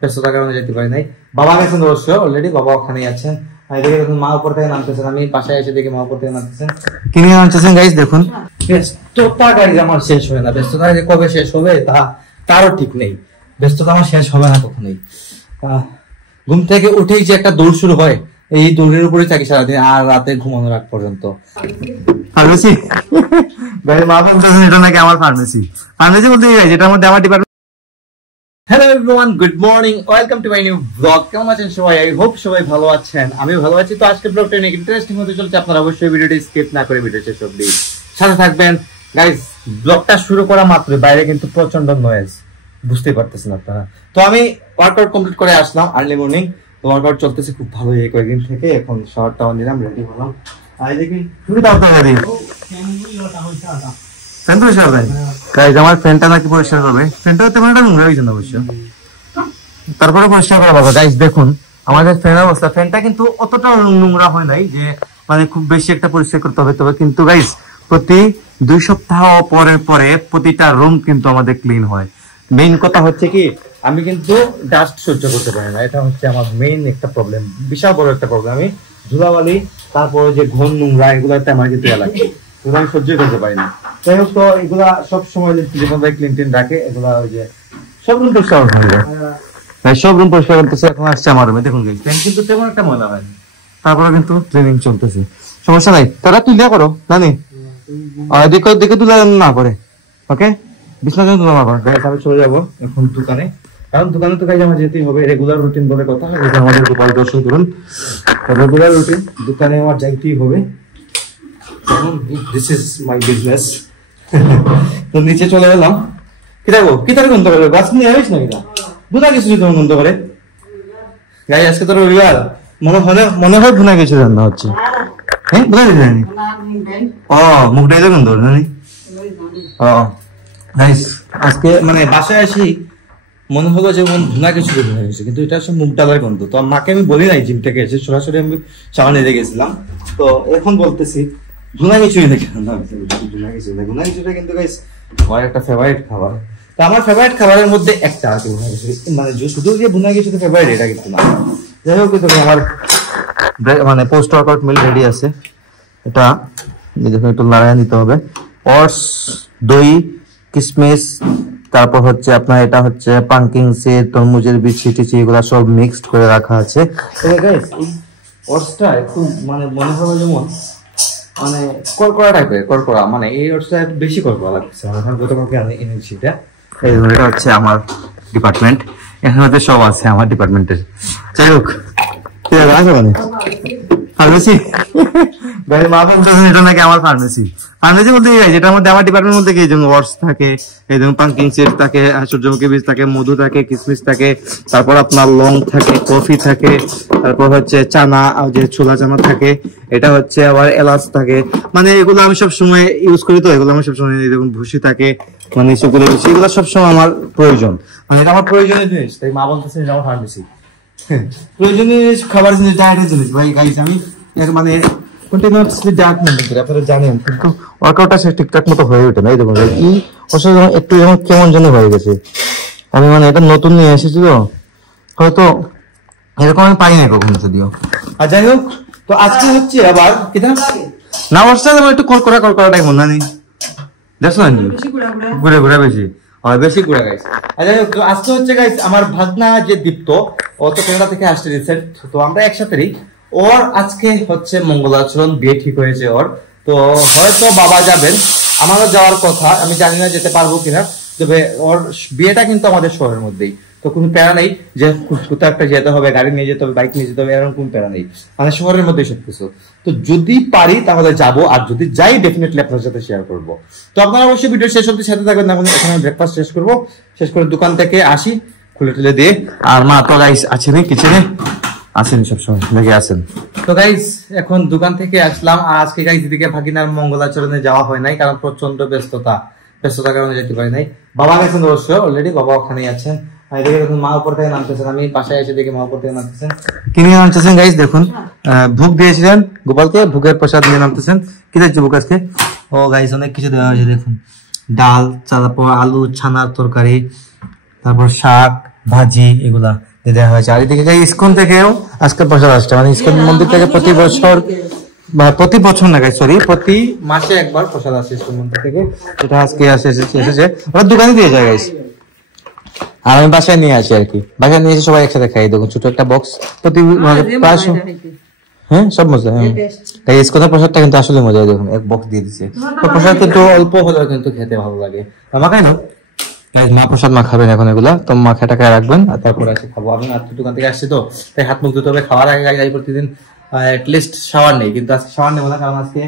ব্যস্ততার কারণে যেতে পারি নাই। বাবা গেছেন অবশ্য অলরেডি, বাবা ওখানেই আছেন। এদিকে দেখুন মা উপর থেকে নামতেছেন, আমি বাসায় এসে দেখি মা উপর থেকে নামতেছেন। কি নিয়ে নামতেছেন গাইস দেখুন। ব্যস্ততা গাইস আমার শেষ হয় না, ব্যস্ততা যে কবে শেষ হবে তারও ঠিক নেই। ব্যস্ততা আমার শেষ হবে না কখনোই। ঘুম থেকে উঠেই যে একটা দৌড় শুরু হয়, এই দৌড়ের উপরে থাকি সারাদিন, আর রাতে ঘুমানোর আগ পর্যন্ত। ফার্মেসি মা বলতেছেন এটা নাকি আমার ফার্মেসি। ফার্মেসি বলতে যেটার মধ্যে আমার department. Hello everyone, good morning, welcome to my new blog. কেমন আছেন সবাই? আই হোপ সবাই ভালো আছেন, আমি ভালো আছি। তো আজকের ব্লগটা অনেক ইন্টারেস্টিং হতে চলছে, আপনারা অবশ্যই ভিডিওটি স্কিপ না করে ভিডিও শেষ অবধি সাথে থাকবেন। গাইস ব্লগটা শুরু করা মাত্র বাইরে কিন্তু প্রচন্ড নয়েজ, বুঝতেই পারতেছেন আপনারা। তো আমি ওয়ার্কআউট কমপ্লিট করে আসলাম আর্লি মর্নিং। তো ওয়ার্কআউট চলতেছে খুব ভালো এই কয়েকদিন থেকে। এখন শাওয়ারটা নিলাম, রেডি হলাম। আর দেখি তুমি তাও রেডি ফ্যান পরিষ্কার ভাই। গাইস আমার ফ্যানটা নাকি পরিষ্কার করবে, ফ্যানটা তেমন একটা নোংরা হয়েছে না অবশ্য, তারপরে পরিষ্কার করা পাবো। গাইস দেখুন আমাদের ফ্যানের অবস্থা, ফ্যানটা কিন্তু অতটা নোংরা হয় নাই যে মানে খুব বেশি একটা পরিষ্কার করতে হবে। তবে কিন্তু গাইস প্রতি 2 সপ্তাহ পরে পরে প্রতিটা রুম কিন্তু আমাদের ক্লিন হয়। মেইন কথা হচ্ছে কি, আমি কিন্তু ডাস্ট সহ্য করতে পারি না, এটা হচ্ছে আমার মেইন একটা প্রবলেম, বিশাল বড় একটা প্রবলেম। আমি ধুলাবালি তারপরে যে ঘন নোংরা এগুলাতে আমার কিন্তু লাগে, এগুলো আমি সহ্য করতে পারি না। যাই হোক, তো এগুলা সব সময় যেভাবে ক্লিন টিন রাখে এগুলা ওই যে সব রুম পরিষ্কার হয়ে যায়, সব রুম পরিষ্কার করতেছে। এখন আসছে আমার রুমে, দেখুন ফ্যান কিন্তু তেমন একটা ময়লা হয়নি, তারপরে কিন্তু ক্লিনিং চলতেছে, সমস্যা নাই। তারা তুলে করো জানি দেখো দেখে তুলে না করে, ওকে বিছানা তুলে না করে। আমি চলে যাবো এখন দোকানে, কারণ দোকানে তো কাজ আমার যেতেই হবে, রেগুলার রুটিন বলে কথা। আমাদের গোপাল দর্শন করুন, রেগুলার রুটিন, দোকানে আমার যাইতেই হবে, দিস ইজ মাই বিজনেস। তো নিচে চলে গেলাম। কি থাকবো কি থাকবে গন্ধ করে, গাছ নিয়ে আসিস না কিনা ভুনা কিছু যদি গন্ধ করে। গাই আজকে তো রবিবার, মনে হয় ভুনা কিছু রান্না হচ্ছে। হ্যাঁ ভুনা কিছু জানি, ও মুখ ডাই গন্ধ জানি। ও নাইস, আজকে মানে বাসায় আসি মনে হলো যে ভুনা কিছু ভুনা গেছে, কিন্তু এটা হচ্ছে মুখ ডালের গন্ধ। তো মাকে আমি বলি নাই, জিম থেকে এসে সরাসরি আমি সামনে নিয়ে গেছিলাম। তো এখন বলতেছি ভুনা কিছুই দেখে ভুনা কিছু না, ভুনা কিছুটা কিন্তু গাইস আমার একটা ফেভারিট খাবার। তো আমার ফেভারিট খাবারের মধ্যে একটা আর কি ভুনা কিছু, মানে শুধু যে ভুনা কিছু ফেভারিট এটা কিন্তু না। যাই হোক, কিন্তু আমার মানে পোস্ট ওয়ার্কআউট মিল রেডি আছে, এটা দেখুন একটু নাড়ায় নিতে হবে। ওটস, দই, কিশমিশ, তারপর হচ্ছে আপনার এটা হচ্ছে পাম্পকিন সিড, তরমুজের বিচি টিচি এগুলা সব মিক্সড করে রাখা আছে। ওটসটা একটু মানে মনে হবে যেমন মানে করকরা টাইপের, করকরা মানে এই ওটসটা একটু বেশি করকরা লাগছে আমার। গতকালকে আমি এনেছি এটা। এটা হচ্ছে আমার ডিপার্টমেন্ট, এখানে হচ্ছে সব আছে আমার ডিপার্টমেন্টের। যাই হোক আছে মানে ফার্মেসি, মা বলতেছেন এটা নাকি আমার ফার্মেসি। ফার্মেসি বলতে যেটার মধ্যে আমার ডিপার্টমেন্ট মধ্যে কি ওয়ার্ডস থাকে, এই যেমন পাম্পকিন সিড থাকে, সূর্যমুখী বীজ থাকে, মধু থাকে, কিশমিশ থাকে, তারপর আপনার লং থাকে, কফি থাকে, তারপর হচ্ছে চানা, যে ছোলা চানা থাকে, এটা হচ্ছে আবার এলাচ থাকে। মানে এগুলো আমি সব সময় ইউজ করি, তো এগুলো আমি সবসময় যেমন ভুসি থাকে, মানে সবগুলো এগুলো সবসময় আমার প্রয়োজন, মানে এটা আমার প্রয়োজনীয় জিনিস। তাই মা বলতেছেন এটা আমার ফার্মেসি, প্রয়োজনীয় খাবার জিনিস, ডায়েটের জিনিস। ভাই গাইস আমি মানে কন্টিনিউয়াসলি ডায়েট মেইনটেইন করি, আপনারা জানেন, কিন্তু ওয়ার্কআউটটা সে ঠিকঠাক মতো হয়ে ওঠে না। এই দেখুন কি অসুবিধা, একটু যেমন কেমন যেন হয়ে গেছে। আমি মানে এটা নতুন নিয়ে এসেছি, তো হয়তো এরকম আমি পাই না কখনো যদিও। আর যাই হোক, তো আজকে হচ্ছে আবার কি না অবস্থা একটু করকরা করকরা টাইপ মনে নেই, দেখছো না ঘুরে ঘুরে বেশি বেশি ঘুরে গাইস। আর যাই হোক, আজকে হচ্ছে গাইস আমার ভাগনা যে দীপ্ত, ও তো কেনাডা থেকে আসছে রিসেন্ট, তো আমরা একসাথেই। ওর আজকে হচ্ছে মঙ্গলাচরণ, বিয়ে ঠিক হয়েছে ওর। তো হয়তো বাবা যাবেন, আমারও যাওয়ার কথা, আমি জানি না যেতে পারবো কিনা। তবে ওর বিয়েটা কিন্তু আমাদের শহরের মধ্যেই, তো কোনো প্যারা নেই যে কোথাও একটা যেতে হবে, গাড়ি নিয়ে যেতে হবে, বাইক নিয়ে যেতে হবে, এরকম কোনো প্যারা নেই, মানে শহরের মধ্যেই সবকিছু। তো যদি পারি তাহলে যাবো, আর যদি যাই ডেফিনেটলি আপনার সাথে শেয়ার করবো। তো আপনারা অবশ্যই ভিডিও শেষ অবধি সাথে থাকবেন। এখন এখানে ব্রেকফাস্ট শেষ করবো, শেষ করে দোকান থেকে আসি, খুলে টুলে দিয়ে। আর মা তো গাইস আছেন কিচেনে, আসেন সবসময় দেখে আসেন। তো গাইস এখন দোকান থেকে আসলাম, আর আজকে গাইস এদিকে ভাগিনার মঙ্গলাচরণে যাওয়া হয় নাই, কারণ প্রচন্ড ব্যস্ততার কারণে যেতে পারি নাই। বাবা গেছেন অবশ্য অলরেডি, বাবা ওখানেই আছেন। এদিকে দেখুন মা উপর থেকে নামতেছেন, আমি বাসায় এসে দেখি মা উপর থেকে নামতেছেন। কি নিয়ে নামতেছেন গাইস দেখুন, ভোগ দিয়েছিলেন গোপালকে, ভোগের প্রসাদ নিয়ে নামতেছেন। কি দেখছি ভোগ আজকে? ও গাইস অনেক কিছু দেওয়া হয়েছে দেখুন, ডাল, তারপর আলু ছানার তরকারি, তারপর শাক, ভাজি এগুলা দেওয়া হয়েছে। আর এদিকে ইসকন থেকেও আজকে প্রসাদ আসছে, মানে ইসকন মন্দির থেকে প্রতি বছর বা প্রতি বছর না সরি প্রতি মাসে একবার প্রসাদ আসে ইসকন মন্দির থেকে, যেটা আজকে এসেছে। ওরা দোকানে দিয়ে যায় গাইস, আর আমি বাসায় নিয়ে আসি আর কি। বাসায় নিয়ে এসে সবাই একসাথে খাই। দেখুন ছোট একটা বক্স প্রতি প্রায় হ্যাঁ সব মজা। হ্যাঁ তাই ইসকনের প্রসাদটা কিন্তু আসলে মজা। দেখুন এক বক্স দিয়ে দিচ্ছে। তো প্রসাদ কিন্তু অল্প হলেও কিন্তু খেতে ভালো লাগে। মাখাই না মা প্রসাদ মা খাবেন এখন এগুলা, তো মাখা টাকায় রাখবেন আর তারপরে এসে খাবো। আমি মাত্র দোকান থেকে আসছি তো তাই হাত মুখ ধুতে হবে। খাওয়ার আগে যাই প্রতিদিন এটলিস্ট শাওয়ার নেই, কিন্তু আজকে শাওয়ার নেবো না, কারণ আজকে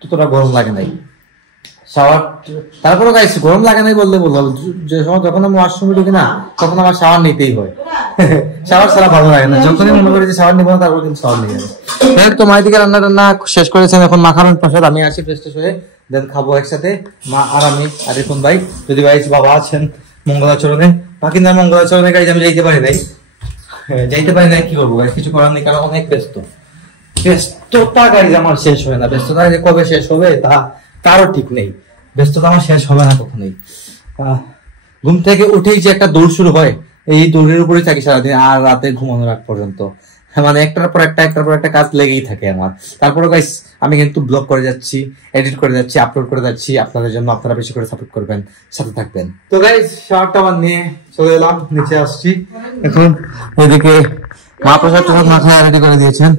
ততটা গরম লাগে নাই শাওয়ার। তারপরে গাইছি গরম লাগে নাই বললে বলবো, যে সময় যখন আমি ওয়াশরুমে ঢুকি না তখন আমার শাওয়ার নিতেই হয়। শাওয়ার ছাড়া ভালো লাগে না, যখনই মনে করি যে শাওয়ার নিবো না তারপর কিন্তু শাওয়ার নিয়ে যাবে। তো মায়ের দিকে রান্না টান্না শেষ করেছেন, এখন মাখানোর প্রসাদ আমি আসি ফ্রেশ ট্রেশ হয়ে, দেন খাবো একসাথে মা আর আমি আর এখন ভাই। যদি ভাই বাবা আছেন মঙ্গলাচরণে, বাকি না মঙ্গলাচরণে গাইজ আমি যাইতে পারি নাই কি করবো গাইজ, কিছু করার নেই, কারণ অনেক ব্যস্ততা গাইজ আমার শেষ হয় না। ব্যস্ততা যে কবে শেষ হবে তারও ঠিক নেই। ব্যস্ততা আমার শেষ হবে না কখনোই। ঘুম থেকে উঠেই যে একটা দৌড় শুরু হয়, এই দৌড়ের উপরেই থাকি সারাদিন, আর রাতে ঘুমানোর আগ পর্যন্ত। মানে একটার পর একটা কাজ লেগেই থাকে আমার। তারপরে গাইস আমি কিন্তু ব্লগ করে যাচ্ছি, এডিট করে যাচ্ছি, আপলোড করে যাচ্ছি আপনাদের জন্য। আপনারা বেশি করে সাপোর্ট করবেন, সাথে থাকবেন। তো গাইস শাওয়ারটা আমার নিয়ে চলে এলাম, নিচে আসছি এখন। এদিকে মা প্রসাদ মাখা রেডি করে দিয়েছেন।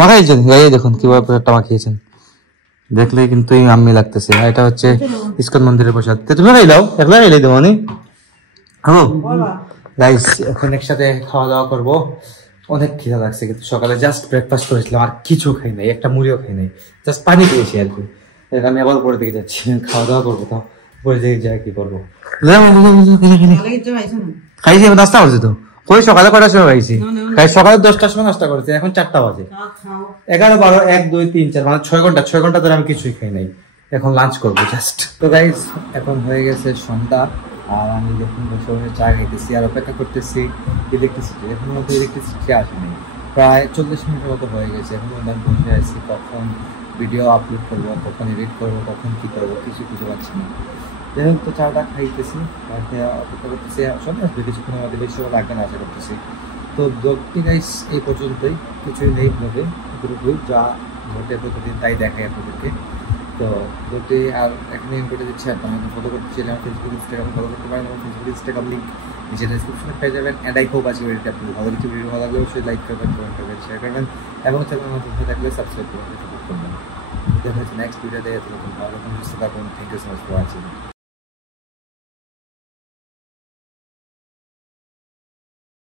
মাখাইছেন দেখুন কিভাবে প্রসাদটা মাখিয়েছেন, দেখলেই কিন্তু আমি লাগতেছে। এটা হচ্ছে ইসকন মন্দিরের প্রসাদ। তুমি খাইলাও, একলা খাইলাই দেবো নি। গাইস এখন একসাথে খাওয়া দাওয়া করবো। অনেক খিদা লাগছে, কিন্তু সকালে জাস্ট ব্রেকফাস্ট করেছিলাম, আর কিছু খাই নাই, একটা মুড়িও খাই নাই, জাস্ট পানি খেয়েছি আর কি। আমি আবার উপরে দিকে যাচ্ছি, খাওয়া দাওয়া করবো। তো উপরে দিকে যাই কি করবো, খাইছি নাস্তা করছি তো। কই সকালে কটার সময় খাইছি? সকালে 10টার সময় নাস্তা করেছি, এখন 4টা বাজে। 11, 12, 1, 2, 3, 4 মানে 6 ঘন্টা ধরে আমি কিছুই খাই নাই। এখন লাঞ্চ করবো জাস্ট। তো গাইস এখন হয়ে গেছে সন্ধ্যা, আর আমি দেখুন বসে বসে চা খাইতেছি আর অপেক্ষা করতেছি ইলেকট্রিসিটি। এখন মধ্যে ইলেকট্রিসিটি আসেনি, প্রায় 40 মিনিটের মতো হয়ে গেছে। এখন আমি বসে আছি, কখন ভিডিও আপলোড করবো, কখন এডিট করবো, কখন কি করবো কিছু খুঁজে পাচ্ছি না। যাই হোক তো চাটা খাইতেছি, অপেক্ষা করতেছি। আসলে আসবে কিছুক্ষণের মধ্যে, বেশি সময় লাগবে না আশা করতেছি। তো ব্লগটি গাইস এই পর্যন্তই, কিছুই নেই ব্লগে, পুরোপুরি যা ঘটে প্রতিদিন তাই দেখাই আপনাদেরকে। তো যদি আর এখানে করে দিচ্ছি, আপনার আমাকে ফলো করতে চাইলে আমার ফেসবুক ইনস্টাগ্রামে ফলো করতে পারেন। আমার ফেসবুক ইনস্টাগ্রাম লিঙ্ক নিচে ডিসক্রিপশনে পেয়ে যাবেন। অ্যান্ড আই হোপ আজকে ভিডিওটি আপনাদের ভালো কিছু ভিডিও ভালো লাগলে অবশ্যই লাইক করবেন, কমেন্ট করবেন, শেয়ার করবেন, এবং চ্যানেল নতুন হয়ে থাকলে সাবস্ক্রাইব করবেন, সাপোর্ট করবেন। দেখা হচ্ছে নেক্সট ভিডিওতে। এত নতুন ভালো রকম সুস্থ থাকুন। Thank you so much for watching.